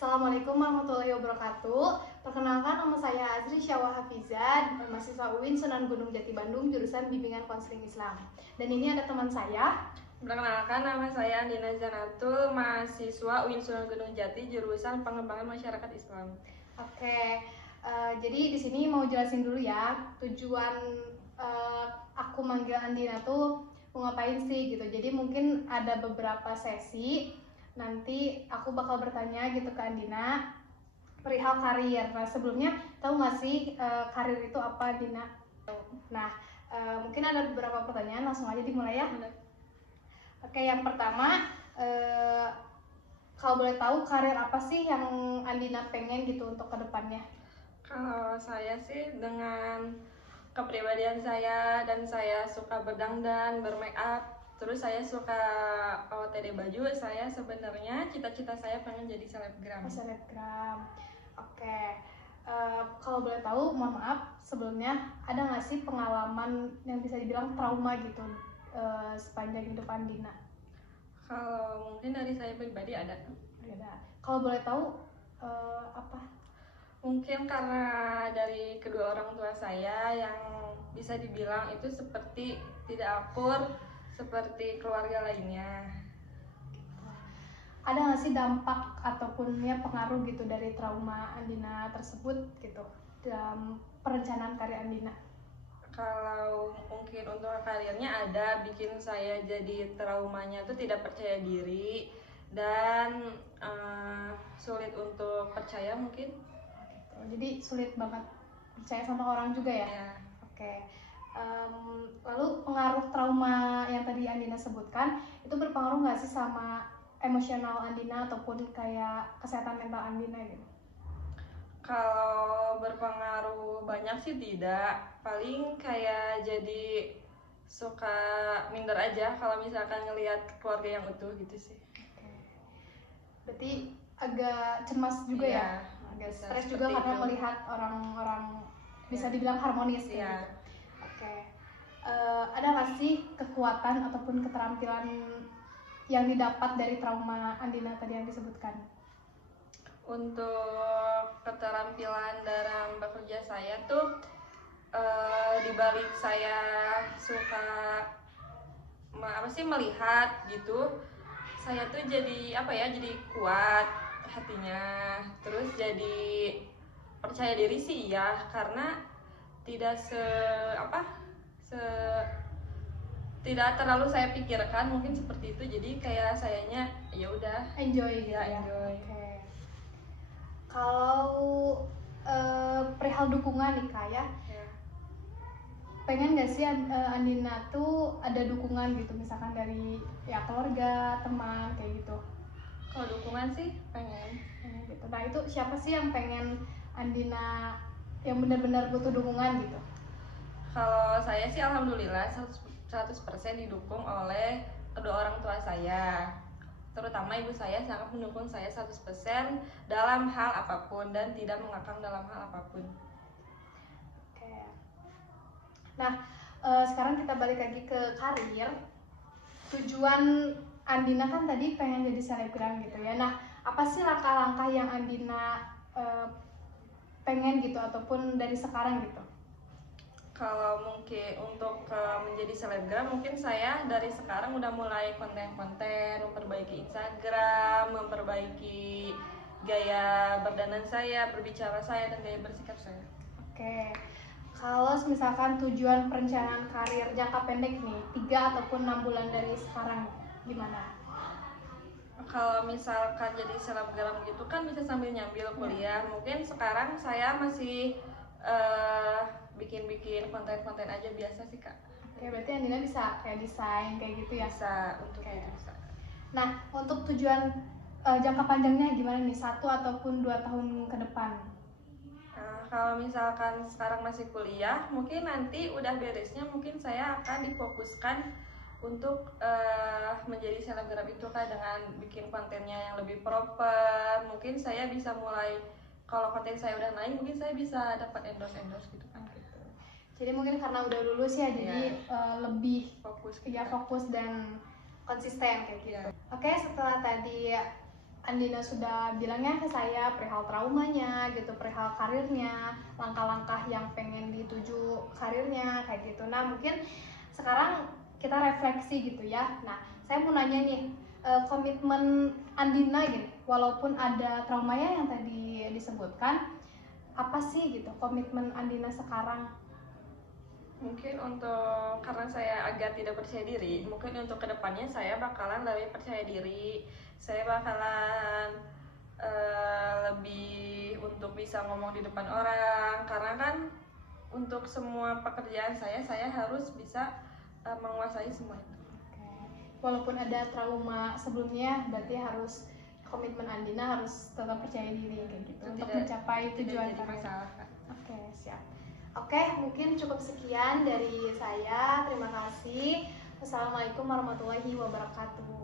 Assalamualaikum warahmatullahi wabarakatuh. Perkenalkan, nama saya Azri Syawah Hafizah, mahasiswa UIN Sunan Gunung Jati Bandung, jurusan Bimbingan Konseling Islam. Dan ini ada teman saya. Perkenalkan, nama saya Andina Zanatul, mahasiswa UIN Sunan Gunung Jati, jurusan Pengembangan Masyarakat Islam. Oke, jadi di sini mau jelasin dulu ya tujuan aku manggil Andina tuh mau ngapain sih gitu. Jadi mungkin ada beberapa sesi. Nanti aku bakal bertanya gitu ke Andina perihal karir. Nah, sebelumnya tahu nggak sih karir itu apa, Andina? Nah, mungkin ada beberapa pertanyaan, langsung aja dimulai ya. Oke, yang pertama, kalau boleh tahu karir apa sih yang Andina pengen gitu untuk kedepannya? Kalau saya sih dengan kepribadian saya dan saya suka berdandan, bermake up, terus saya suka OOTD baju, saya sebenarnya cita-cita saya pengen jadi selebgram. Selebgram. Oke. Kalau boleh tahu, mohon maaf sebelumnya, ada nggak sih pengalaman yang bisa dibilang trauma gitu sepanjang hidup Andina? Kalau mungkin dari saya pribadi ada. Kalau boleh tahu apa? Mungkin karena dari kedua orang tua saya yang bisa dibilang itu seperti tidak akur seperti keluarga lainnya. Ada nggak sih dampak ataupun ya pengaruh gitu dari trauma Andina tersebut gitu dalam perencanaan karir Andina? Kalau mungkin untuk karirnya ada, bikin saya jadi traumanya tuh tidak percaya diri dan sulit untuk percaya mungkin. Jadi sulit banget percaya sama orang juga ya? Ya. Oke. Lalu pengaruh trauma yang tadi Andina sebutkan itu berpengaruh nggak sih sama emosional Andina ataupun kayak kesehatan mental Andina gitu? Kalau berpengaruh banyak sih tidak, paling kayak jadi suka minder aja kalau misalkan ngelihat keluarga yang utuh gitu sih. Oke. Berarti agak cemas juga ya? Agak stres juga karena itu. melihat orang-orang bisa dibilang harmonis gitu. Oke. Ada nggak sih kekuatan ataupun keterampilan yang didapat dari trauma Andina tadi yang disebutkan? Untuk keterampilan dalam bekerja saya tuh dibalik saya suka melihat gitu, saya tuh jadi jadi kuat hatinya, terus jadi percaya diri sih ya, karena tidak tidak terlalu saya pikirkan mungkin seperti itu, jadi kayak sayanya ya udah Enjoy gitu ya. Enjoy. Okay. Kalau perihal dukungan nih Kak ya, pengen gak sih Andina tuh ada dukungan gitu, misalkan dari ya keluarga, teman kayak gitu? Kalau dukungan sih pengen gitu. Nah itu siapa sih yang pengen Andina yang benar-benar butuh dukungan gitu? Kalau saya sih alhamdulillah 100% didukung oleh kedua orang tua saya, terutama ibu saya sangat mendukung saya 100% dalam hal apapun dan tidak mengekang dalam hal apapun. Oke. Nah, sekarang kita balik lagi ke karir. Tujuan Andina kan tadi pengen jadi selebgram gitu ya. Nah, apa sih langkah-langkah yang Andina pengen gitu ataupun dari sekarang gitu? Kalau mungkin untuk menjadi selebgram, mungkin saya dari sekarang udah mulai konten-konten, memperbaiki Instagram, memperbaiki gaya berdandan saya, berbicara saya, dan gaya bersikap saya. Oke. Kalau misalkan tujuan perencanaan karir jangka pendek nih, 3 ataupun 6 bulan dari sekarang, gimana? Kalau misalkan jadi selebgram gitu kan bisa sambil nyambil kuliah. Mungkin sekarang saya masih bikin konten-konten aja biasa sih Kak. Oke, berarti Andina bisa kayak desain kayak gitu ya? Bisa, untuk itu bisa. Nah, untuk tujuan jangka panjangnya gimana nih? 1 ataupun 2 tahun ke depan? Kalau misalkan sekarang masih kuliah, mungkin nanti udah beresnya mungkin saya akan difokuskan untuk menjadi selebgram itu Kak, dengan bikin kontennya yang lebih proper. Mungkin saya bisa mulai, kalau konten saya udah naik, mungkin saya bisa dapat endorse gitu kan. Jadi mungkin karena udah lulus ya, jadi lebih fokus dan konsisten kayak gitu. Oke, setelah tadi Andina sudah bilangnya ke saya perihal traumanya gitu, perihal karirnya, langkah-langkah yang pengen dituju karirnya kayak gitu. Nah mungkin sekarang kita refleksi gitu ya. Nah saya mau nanya nih, komitmen Andina gini, walaupun ada traumanya yang tadi disebutkan, apa sih gitu komitmen Andina sekarang? Mungkin untuk karena saya agak tidak percaya diri, mungkin untuk kedepannya saya bakalan lebih percaya diri. Saya bakalan lebih untuk bisa ngomong di depan orang, karena kan untuk semua pekerjaan saya harus bisa menguasai semua itu. Walaupun ada trauma sebelumnya, berarti harus komitmen Andina harus tetap percaya diri kayak gitu Itu untuk tidak- mencapai tidak tujuan jadi karir. masalah. Oke, siap. Oke, mungkin cukup sekian dari saya. Terima kasih. Wassalamualaikum warahmatullahi wabarakatuh.